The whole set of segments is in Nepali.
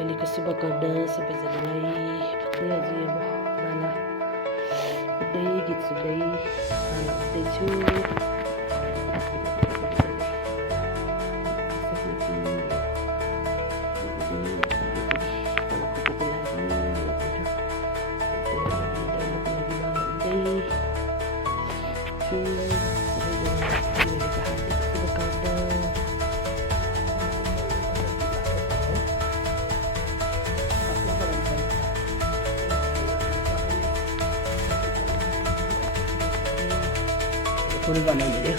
दिवालीको शुभकामना सबैजनालाई भन्दै आज अब माला भन्दै गीत सुन्दै माला भन्दैछु। Puro ba lang video?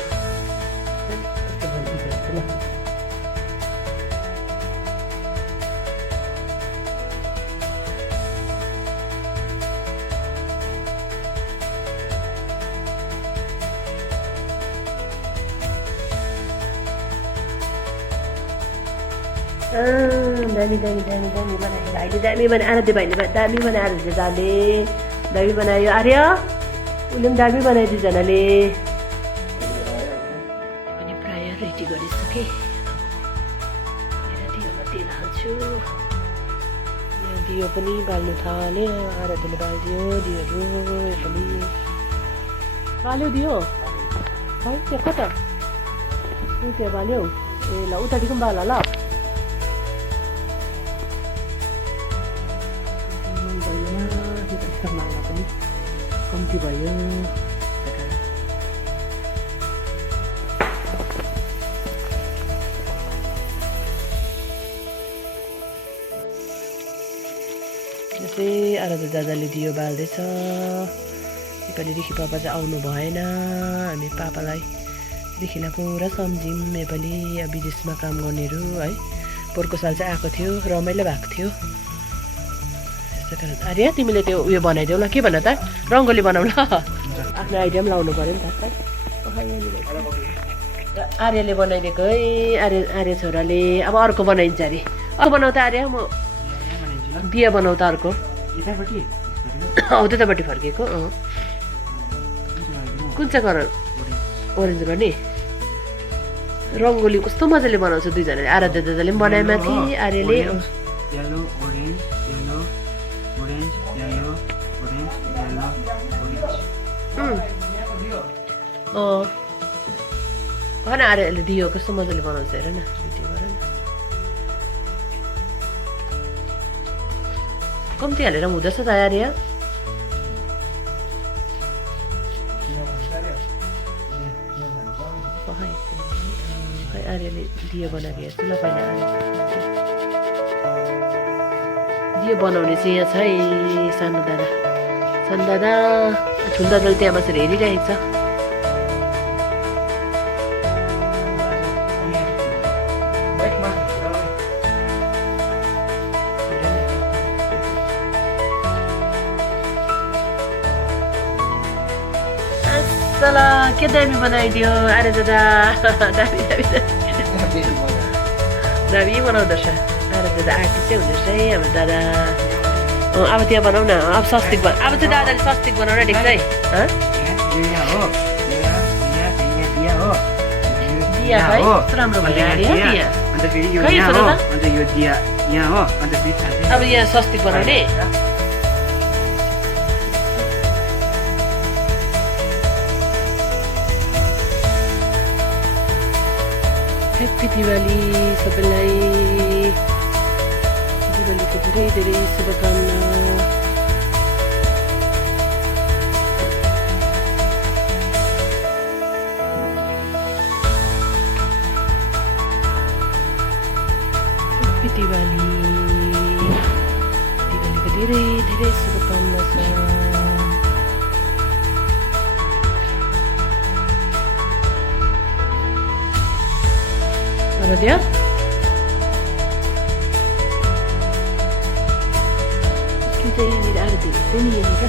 Dami बनायो भाइले दामी बनाएर त्यो भाइले दामी बनाएर जाले दामी बनायो आर्य उसले पनि दामी बनायो दुईजनाले पनि प्राय रेडी गरिसकेँ। दियोमा तेल हाल्छु। यहाँ दियो पनि बाल्नु थाल्यो। आराधले बालिदियो दियोहरू पनि बाल्यो दियो है त्यो कता त्यहाँ बाल्यो। ए ल उतादेखि पनि बाल ल माला पनि कम्ती भयो। चाहिँ आराध दादाले दियो बाल्दैछ। नेपाली रिखी पापा चाहिँ आउनु भएन। हामी पापालाई रिखीलाई पुरा सम्झ्यौँ। नेपाली विदेशमा काम गर्नेहरू है। पोहोरको साल चाहिँ आएको थियो रमाइलो भएको थियो। आर्य तिमीले त्यो उयो बनाइदेऊ ल। के भन त रङ्गोली बनाऊ ल। आफ्नो आइडिया पनि लाउनु पऱ्यो नि त। आर्यले बनाइदिएको है आर्य छोराले। अब अर्को बनाइन्छ अरे। अर्को बनाऊ त आर्य म दिया बनाऊ त अर्को। हौ त्यतापट्टि फर्केको। कुन चाहिँ कलर ओरेन्ज गर्ने रङ्गोली कस्तो मजाले बनाउँछ दुईजनाले। आराध्य दादाले पनि बनाए माथि आर्यले। भन आर्यले दियो कस्तो मजाले बनाउँछ हेर न भिडियो गर न। कम्ती हालेर पनि हुँदैछ त आर्य। खै आर्यले दियो बनाएको हेर्छु ल पहिला। दियो बनाउने चाहिँ यहाँ छ है सानो दादा। सानो दादा ठुलो दादाले त्यहाँ बसेर हेरिरहेको छ। चला के दामी बनाइदियो आरे दादा। दामी बनाउँदो रहेछ आरे दादा। आर्टिस्ट चाहिँ हुँदो रहेछ है हाम्रो दादा। अब त्यहाँ बनाऊ न। अब स्वस्तिक अब चाहिँ दादाले स्वस्तिक बनाउन देख्छ है। दिया है राम्रो अब यहाँ स्वस्तिक बनाउने। ह्याप्पी दिवाली सबैलाई। दिवालीको धेरै धेरै शुभकामना। ह्याप्पी दिवाली। दिवालीको धेरै धेरै शुभकामना छ। आराध्य यहाँनिर आराध्य पनि यहाँनिर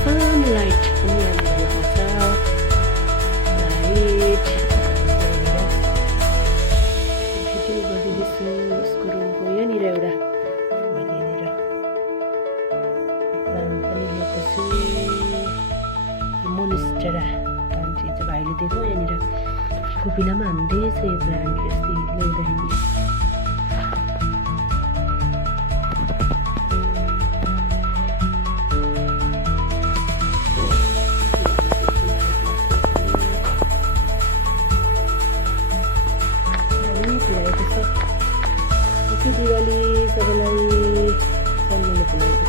सानो लाइट पनि यहाँनिर लगाउँछ। लाइट भिडियो गरिदिन्छु उसको रुमको। यहाँनिर एउटा मैले यहाँनिर नाम पनि लिएको छु मोनिस्टेरा। चाहिँ भाइले दिएको यहाँनिर कोपिलामा हान्दैछ यो प्लान्ट अस्ति ल्याउँदाखेरि। ह्याप्पी दिवाली सबैलाई सम्झिनुको लागि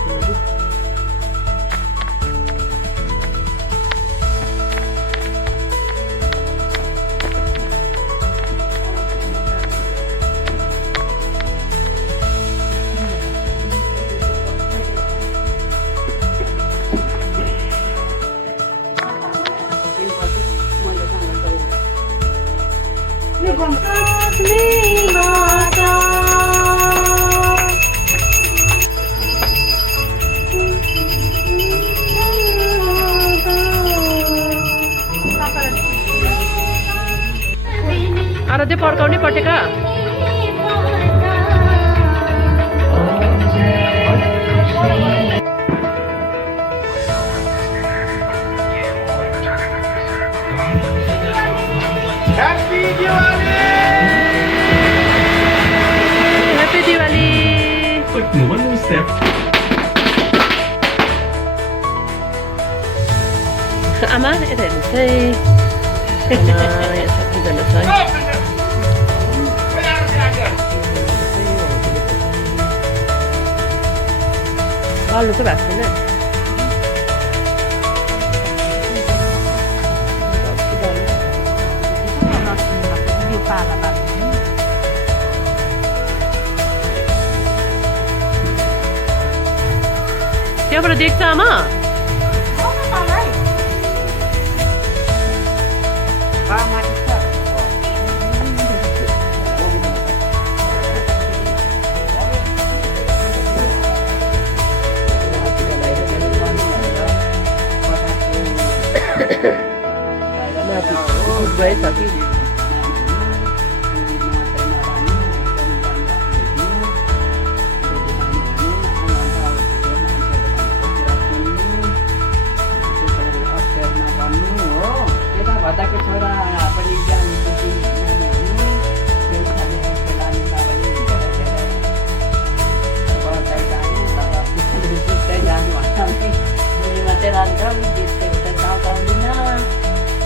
आराध्य पड्काउने पटेका ह्याप्पी दिवाली आमा यता हेर्नुहोस् है सबैजना छ है बाल्नु चाहिँ भएको छैन त्यहाँबाट देख्छ आमा गएछ कि छोरा पनि ज्ञान मात्रै लान्छ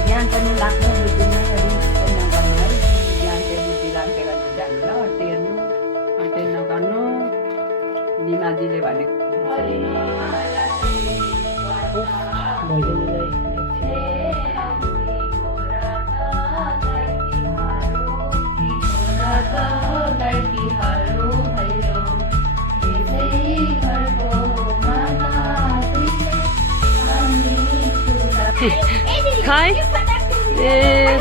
ज्ञान पनि लाग्नु बुझ्नुहरू नगर्नु है ज्ञान चाहिँ बुद्धि राखेर जान्नु ल टेर्नु अटेर नगर्नु दिमाजीले खाइ ए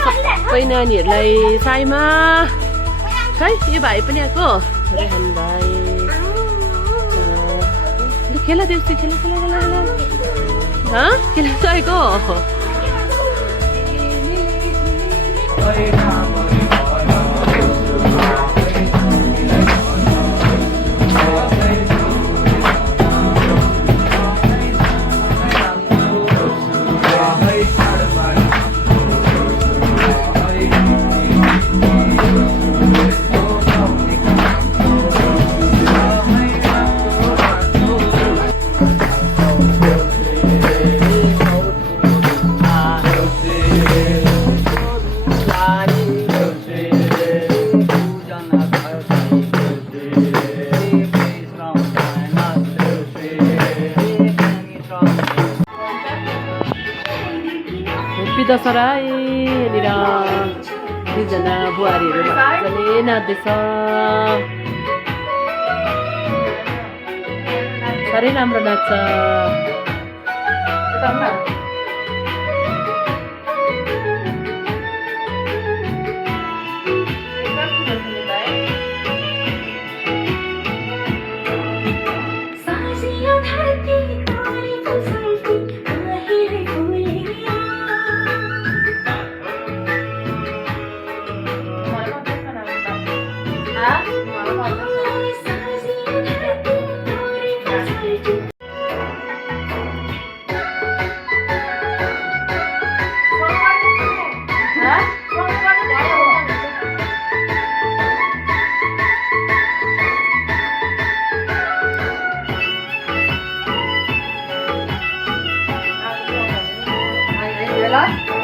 सबै नानीहरूलाई साईमा खै यो भाइ पनि आएको रेहान भाइ खेला देउसी खेला खेला खेला खेला आएको दशहरा यहाँनिर दुईजना बुहारीहरू मजाले नाच्दैछ साह्रै राम्रो नाच्छ Ela